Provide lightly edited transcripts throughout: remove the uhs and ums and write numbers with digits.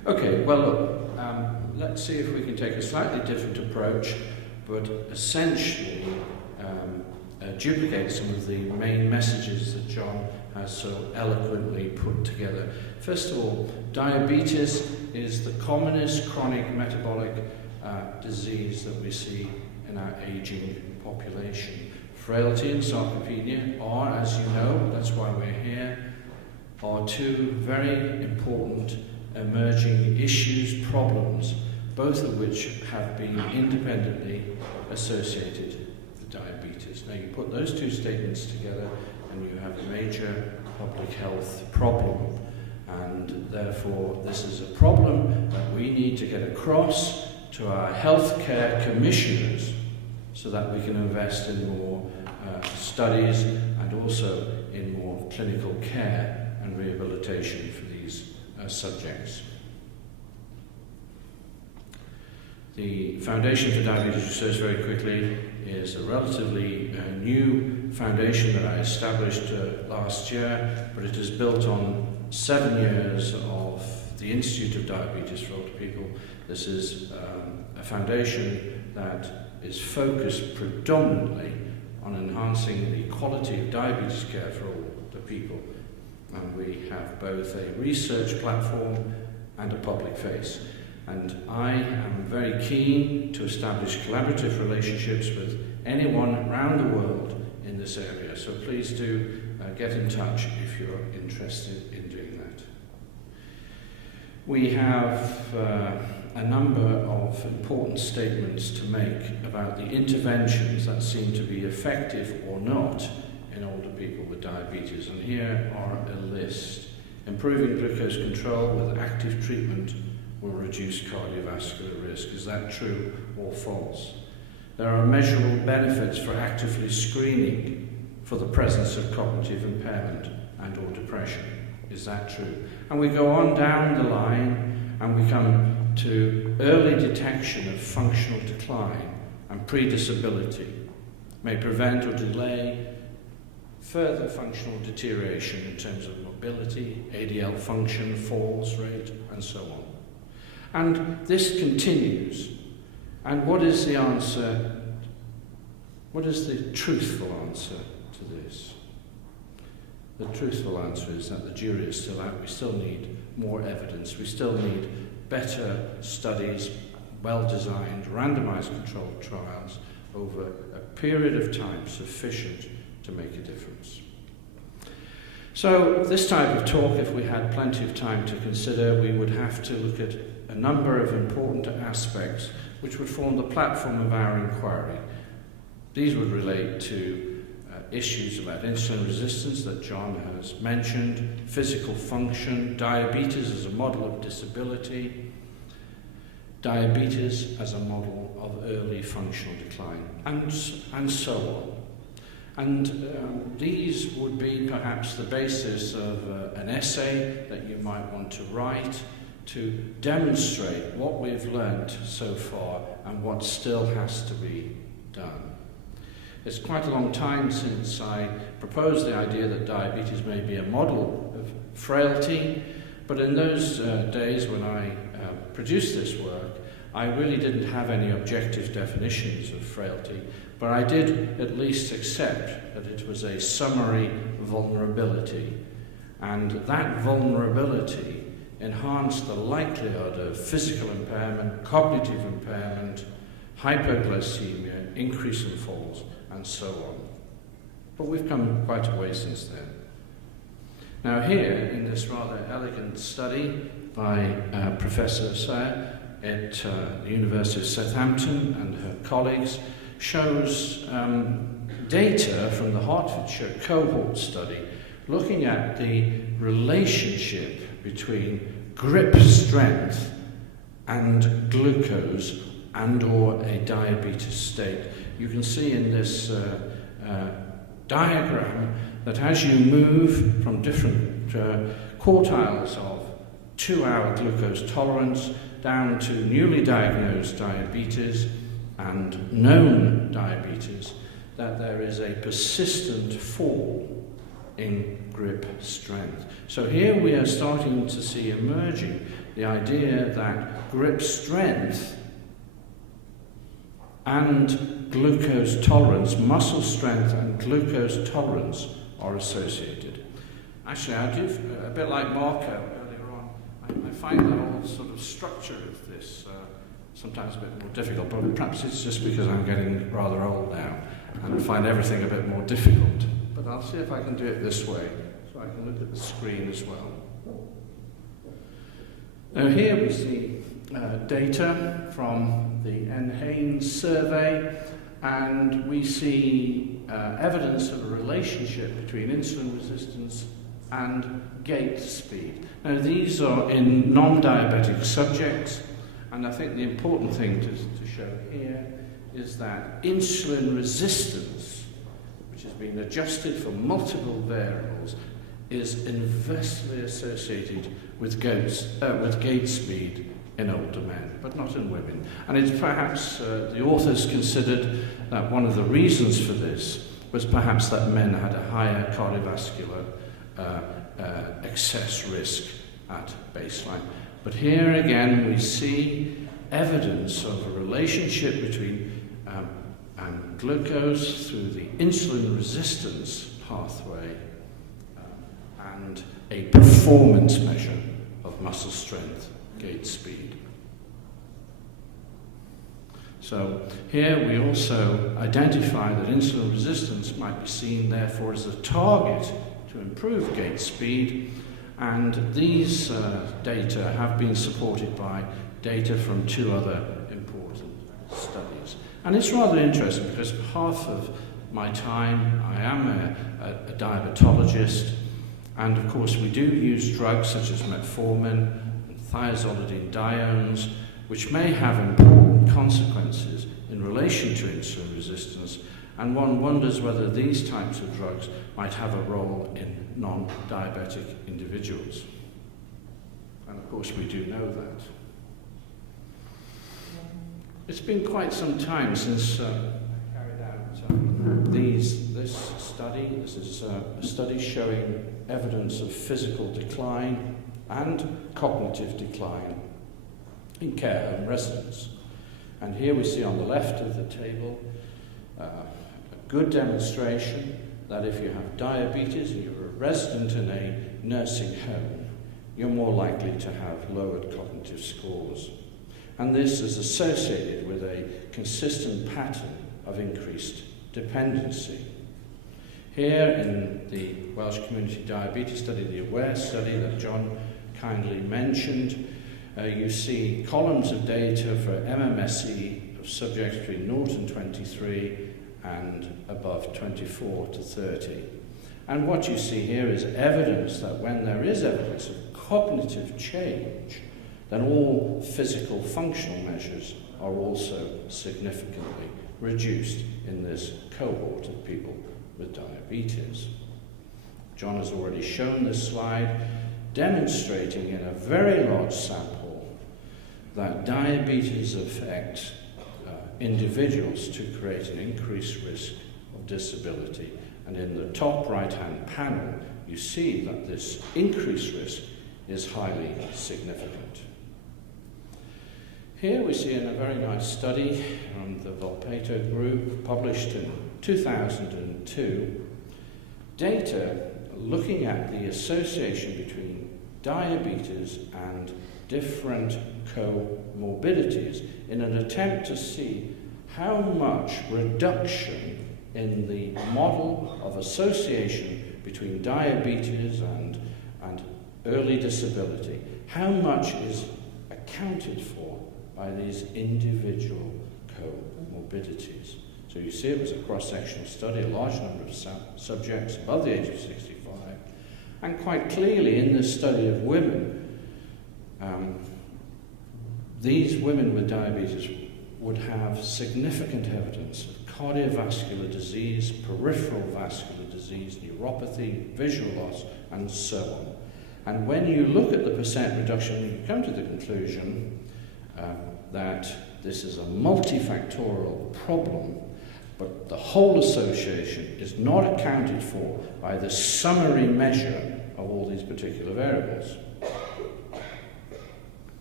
Okay, well look, let's see if we can take a slightly different approach, but essentially duplicate some of the main messages that John has so eloquently put together. First of all, diabetes is the commonest chronic metabolic disease that we see in our aging population. Frailty and sarcopenia are, as you know, that's why we're here, are two very important emerging issues, problems, both of which have been independently associated with diabetes. Now you put those two statements together and you have a major public health problem, and therefore this is a problem that we need to get across to our healthcare commissioners so that we can invest in more studies and also in more clinical care and rehabilitation for these subjects. The Foundation for Diabetes Research, very quickly, is a relatively new foundation that I established last year, but it is built on 7 years of the Institute of Diabetes for Older People. This is a foundation that is focused predominantly on enhancing the quality of diabetes care for older people. And we have both a research platform and a public face. And I am very keen to establish collaborative relationships with anyone around the world in this area. So please do get in touch if you're interested in doing that. We have a number of important statements to make about the interventions that seem to be effective or not in older people with diabetes, and here are a list. Improving glucose control with active treatment will reduce cardiovascular risk. Is that true or false? There are measurable benefits for actively screening for the presence of cognitive impairment and or depression. Is that true? And we go on down the line and we come to early detection of functional decline and predisability may prevent or delay further functional deterioration in terms of mobility, ADL function, falls rate, and so on. And this continues. And what is the answer? What is the truthful answer to this? The truthful answer is that the jury is still out. We still need more evidence. We still need better studies, well-designed, randomized controlled trials over a period of time sufficient to make a difference. So this type of talk, if we had plenty of time to consider, we would have to look at a number of important aspects which would form the platform of our inquiry. These would relate to issues about insulin resistance that John has mentioned, physical function, diabetes as a model of disability, diabetes as a model of early functional decline, and so on. And these would be perhaps the basis of an essay that you might want to write to demonstrate what we've learnt so far and what still has to be done. It's quite a long time since I proposed the idea that diabetes may be a model of frailty, but in those days when I produced this work, I really didn't have any objective definitions of frailty, but I did at least accept that it was a summary vulnerability, and that vulnerability enhanced the likelihood of physical impairment, cognitive impairment, hypoglycemia, increase in falls, and so on. But we've come quite a way since then. Now here, in this rather elegant study by Professor Sayre at the University of Southampton and her colleagues, shows data from the Hertfordshire cohort study looking at the relationship between grip strength and glucose and or a diabetes state. You can see in this diagram that as you move from different quartiles of 2-hour glucose tolerance down to newly diagnosed diabetes and known diabetes, that there is a persistent fall in grip strength. So here we are starting to see emerging the idea that grip strength and glucose tolerance, muscle strength and glucose tolerance are associated. Actually, I do, a bit like Marco earlier on, I find the whole sort of structure of this sometimes a bit more difficult, but perhaps it's just because I'm getting rather old now and find everything a bit more difficult. But I'll see if I can do it this way, so I can look at the screen as well. Now here we see data from the NHANES survey, and we see evidence of a relationship between insulin resistance and gait speed. Now these are in non-diabetic subjects, and I think the important thing to show here is that insulin resistance, which has been adjusted for multiple variables, is inversely associated with gait speed in older men, but not in women. And it's perhaps the authors considered that one of the reasons for this was perhaps that men had a higher cardiovascular excess risk at baseline. But here again we see evidence of a relationship between glucose through the insulin resistance pathway and a performance measure of muscle strength, gait speed. So here we also identify that insulin resistance might be seen therefore as a target to improve gait speed, and these data have been supported by data from two other important studies. And it's rather interesting because half of my time I am a diabetologist, and of course we do use drugs such as Metformin and thiazolidinediones, which may have important consequences in relation to insulin resistance, and one wonders whether these types of drugs might have a role in non-diabetic individuals. And of course we do know that. It's been quite some time since I carried out this study. This is a study showing evidence of physical decline and cognitive decline in care home residents. And here we see on the left of the table a good demonstration that if you have diabetes and you're a resident in a nursing home, you're more likely to have lowered cognitive scores. And this is associated with a consistent pattern of increased dependency. Here in the Welsh Community Diabetes Study, the AWARE study that John kindly mentioned, you see columns of data for MMSE of subjects between 0 and 23 and above 24 to 30. And what you see here is evidence that when there is evidence of cognitive change, then all physical functional measures are also significantly reduced in this cohort of people with diabetes. John has already shown this slide, demonstrating in a very large sample that diabetes affects individuals to create an increased risk of disability. And in the top right-hand panel, you see that this increased risk is highly significant. Here we see in a very nice study from the Volpato group, published in 2002, data looking at the association between diabetes and different comorbidities in an attempt to see how much reduction in the model of association between diabetes and early disability, how much is accounted for by these individual comorbidities. So you see it was a cross-sectional study, a large number of subjects above the age of 65, and quite clearly in this study of women, these women with diabetes would have significant evidence of cardiovascular disease, peripheral vascular disease, neuropathy, visual loss, and so on. And when you look at the percent reduction, you come to the conclusion that this is a multifactorial problem, but the whole association is not accounted for by the summary measure of all these particular variables.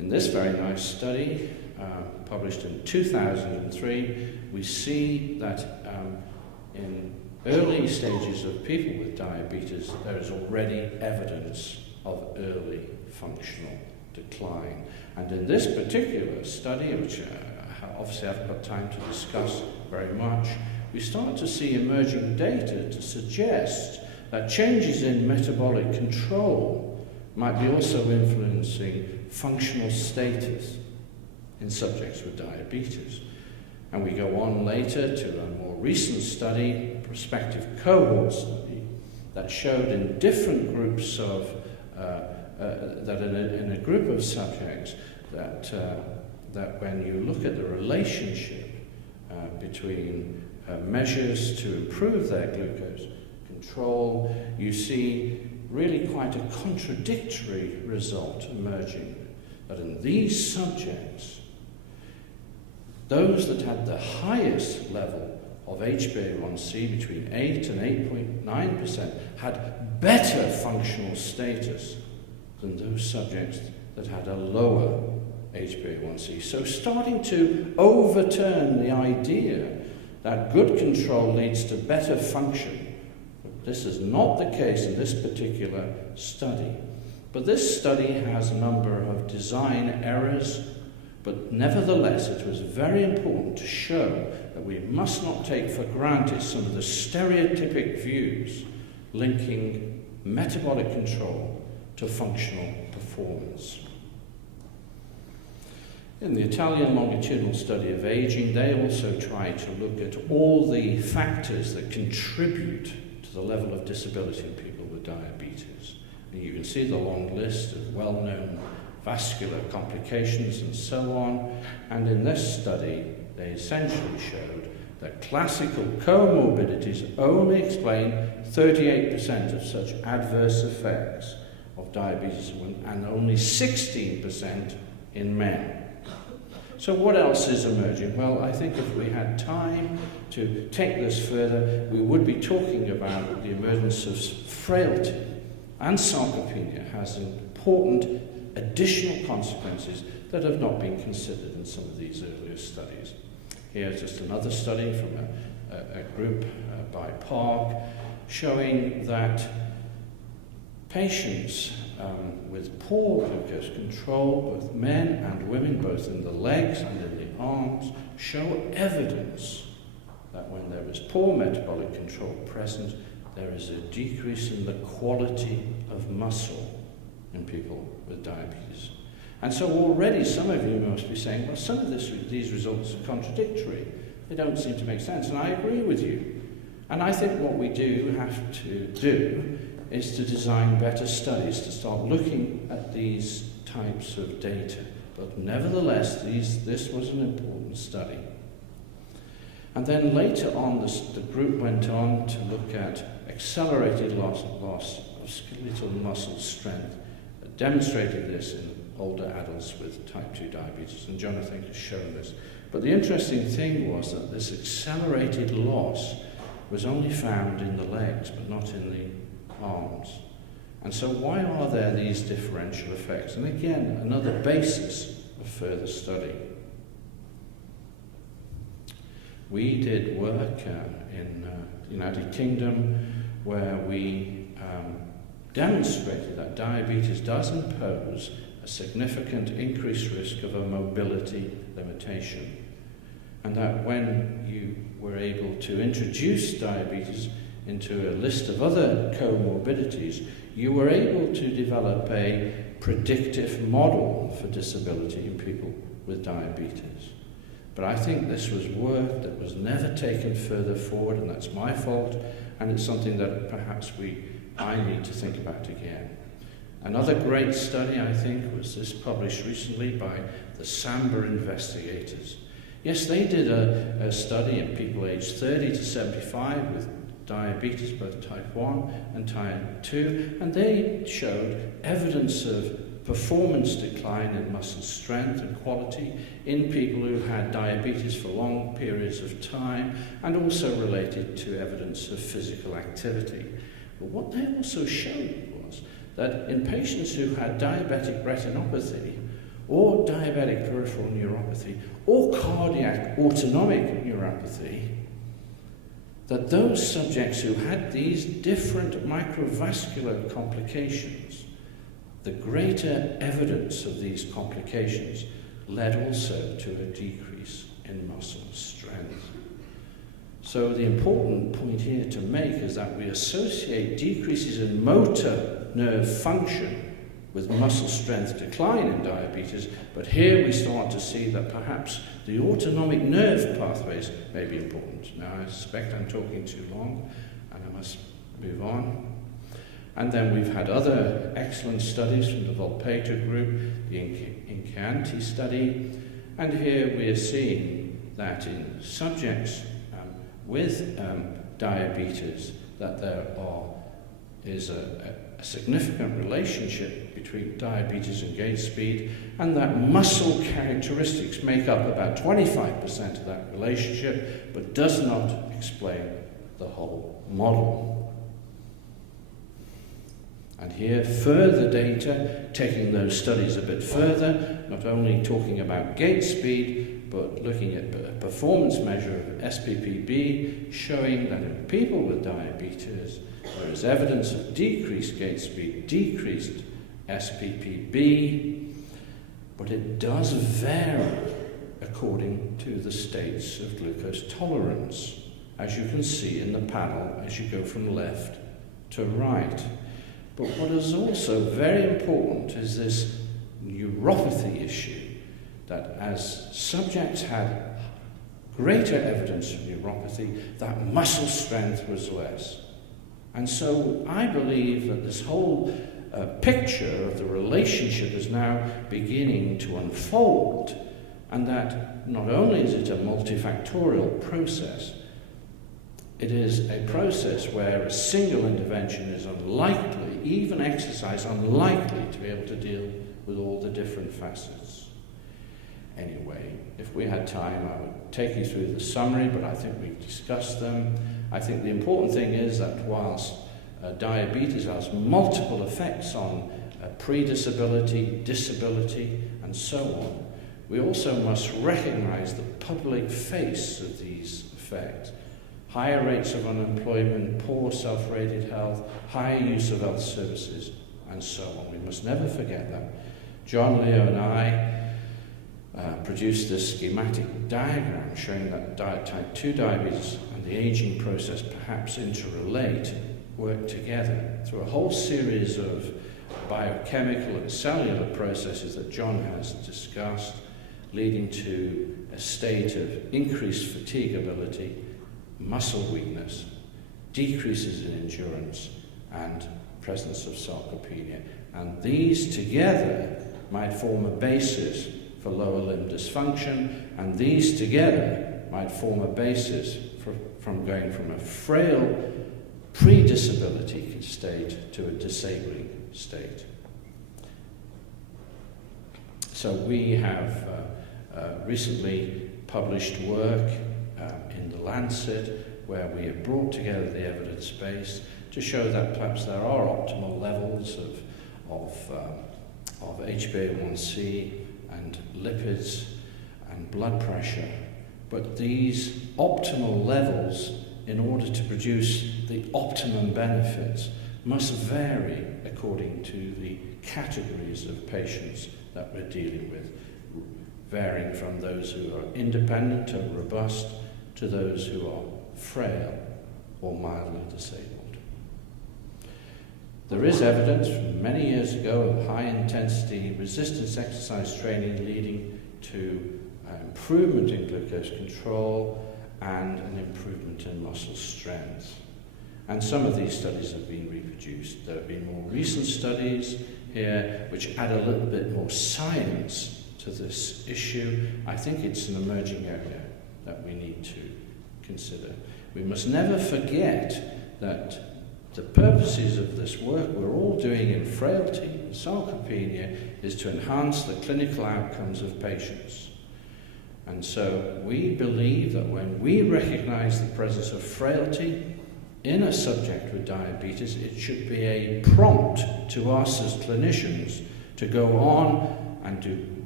In this very nice study, published in 2003, we see that in early stages of people with diabetes, there is already evidence of early functional decline. And in this particular study, which obviously I haven't got time to discuss very much, we start to see emerging data to suggest that changes in metabolic control might be also influencing functional status in subjects with diabetes. And we go on later to a more recent study, prospective cohort study, that showed in different groups of, in a group of subjects, that when you look at the relationship between measures to improve their glucose control, you see really quite a contradictory result emerging. That in these subjects, those that had the highest level of HbA1c between 8 and 8.9% had better functional status than those subjects that had a lower HbA1c. So starting to overturn the idea that good control leads to better function. This is not the case in this particular study. But this study has a number of design errors, but nevertheless it was very important to show that we must not take for granted some of the stereotypic views linking metabolic control to functional performance. In the Italian longitudinal study of aging, they also tried to look at all the factors that contribute to the level of disability in people with diabetes. And you can see the long list of well-known vascular complications and so on. And in this study, they essentially showed that classical comorbidities only explain 38% of such adverse effects of diabetes in women, and only 16% in men. So what else is emerging? Well, I think if we had time to take this further, we would be talking about the emergence of frailty, and sarcopenia has important additional consequences that have not been considered in some of these earlier studies. Here's just another study from a group by Park showing that patients with poor glucose control, both men and women, both in the legs and in the arms, show evidence that when there is poor metabolic control present, there is a decrease in the quality of muscle in people with diabetes. And so already some of you must be saying, well, some of these results are contradictory. They don't seem to make sense. And I agree with you. And I think what we do have to do is to design better studies to start looking at these types of data. But nevertheless, this was an important study. And then later on, the group went on to look at accelerated loss of skeletal muscle strength, demonstrating this in older adults with type 2 diabetes. And John, I think, has shown this. But the interesting thing was that this accelerated loss was only found in the legs, but not in the arms. And so why are there these differential effects? And again, another basis of further study. We did work in the United Kingdom where we demonstrated that diabetes does impose a significant increased risk of a mobility limitation, and that when you were able to introduce diabetes into a list of other comorbidities, you were able to develop a predictive model for disability in people with diabetes. But I think this was work that was never taken further forward, and that's my fault, and it's something that perhaps I need to think about again. Another great study, I think, was this published recently by the Samba investigators. Yes, they did a study in people aged 30 to 75 with diabetes, both type 1 and type 2, and they showed evidence of performance decline in muscle strength and quality in people who had diabetes for long periods of time, and also related to evidence of physical activity. But what they also showed was that in patients who had diabetic retinopathy, or diabetic peripheral neuropathy, or cardiac autonomic neuropathy, that those subjects who had these different microvascular complications, the greater evidence of these complications led also to a decrease in muscle strength. So the important point here to make is that we associate decreases in motor nerve function with muscle strength decline in diabetes, but here we start to see that perhaps the autonomic nerve pathways may be important. Now, I suspect I'm talking too long, and I must move on. And then we've had other excellent studies from the Volpato group, the Incanti study, and here we are seeing that in subjects with diabetes that there is a significant relationship between diabetes and gait speed, and that muscle characteristics make up about 25% of that relationship, but does not explain the whole model. And here, further data, taking those studies a bit further, not only talking about gait speed, but looking at a performance measure of SPPB, showing that in people with diabetes, there is evidence of decreased gait speed, decreased SPPB, but it does vary according to the states of glucose tolerance, as you can see in the panel as you go from left to right. But what is also very important is this neuropathy issue, that as subjects had greater evidence of neuropathy, that muscle strength was less. And so I believe that this whole picture of the relationship is now beginning to unfold, and that not only is it a multifactorial process, it is a process where a single intervention is unlikely, even exercise unlikely, to be able to deal with all the different facets. Anyway, if we had time, I would take you through the summary, but I think we've discussed them. I think the important thing is that whilst diabetes has multiple effects on predisability, disability, and so on, we also must recognize the public face of these effects. Higher rates of unemployment, poor self-rated health, higher use of health services, and so on. We must never forget that. John, Leo, and I produced this schematic diagram showing that type 2 diabetes and the aging process perhaps interrelate, work together through a whole series of biochemical and cellular processes that John has discussed, leading to a state of increased fatigability, muscle weakness, decreases in endurance, and presence of sarcopenia. And these together might form a basis for lower limb dysfunction, and these together might form a basis from going from a frail pre-disability state to a disabling state. So we have recently published work in the Lancet where we have brought together the evidence base to show that perhaps there are optimal levels of HbA1c and lipids and blood pressure, but these optimal levels, in order to produce the optimum benefits, must vary according to the categories of patients that we're dealing with, varying from those who are independent and robust to those who are frail or mildly disabled. There is evidence from many years ago of high-intensity resistance exercise training leading to improvement in glucose control and an improvement in muscle strength. And some of these studies have been reproduced. There have been more recent studies here which add a little bit more science to this issue. I think it's an emerging area that we need to consider. We must never forget that the purposes of this work we're all doing in frailty and sarcopenia is to enhance the clinical outcomes of patients. And so we believe that when we recognize the presence of frailty in a subject with diabetes, it should be a prompt to us as clinicians to go on and to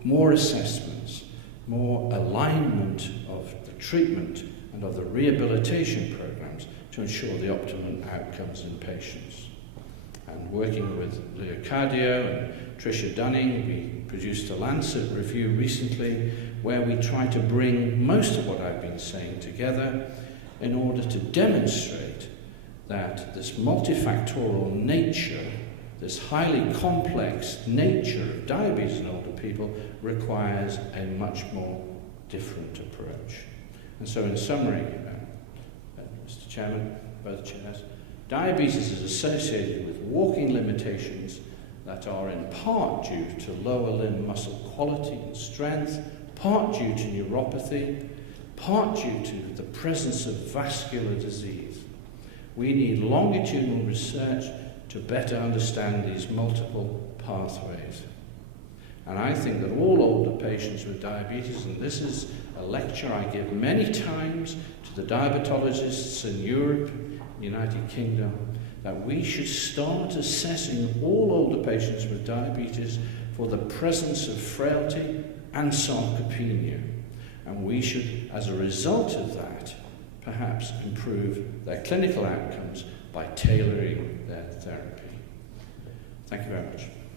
more assessments, more alignment of the treatment and of the rehabilitation programs to ensure the optimum outcomes in patients. And working with Leo Cardio and Tricia Dunning, we produced a Lancet review recently where we try to bring most of what I've been saying together in order to demonstrate that this multifactorial nature, this highly complex nature of diabetes in older people requires a much more different approach. And so in summary, Mr. Chairman, both chairs, diabetes is associated with walking limitations that are in part due to lower limb muscle quality and strength, part due to neuropathy, part due to the presence of vascular disease. We need longitudinal research to better understand these multiple pathways. And I think that all older patients with diabetes, and this is a lecture I give many times to the diabetologists in Europe, United Kingdom, that we should start assessing all older patients with diabetes for the presence of frailty and sarcopenia. And we should, as a result of that, perhaps improve their clinical outcomes by tailoring their therapy. Thank you very much.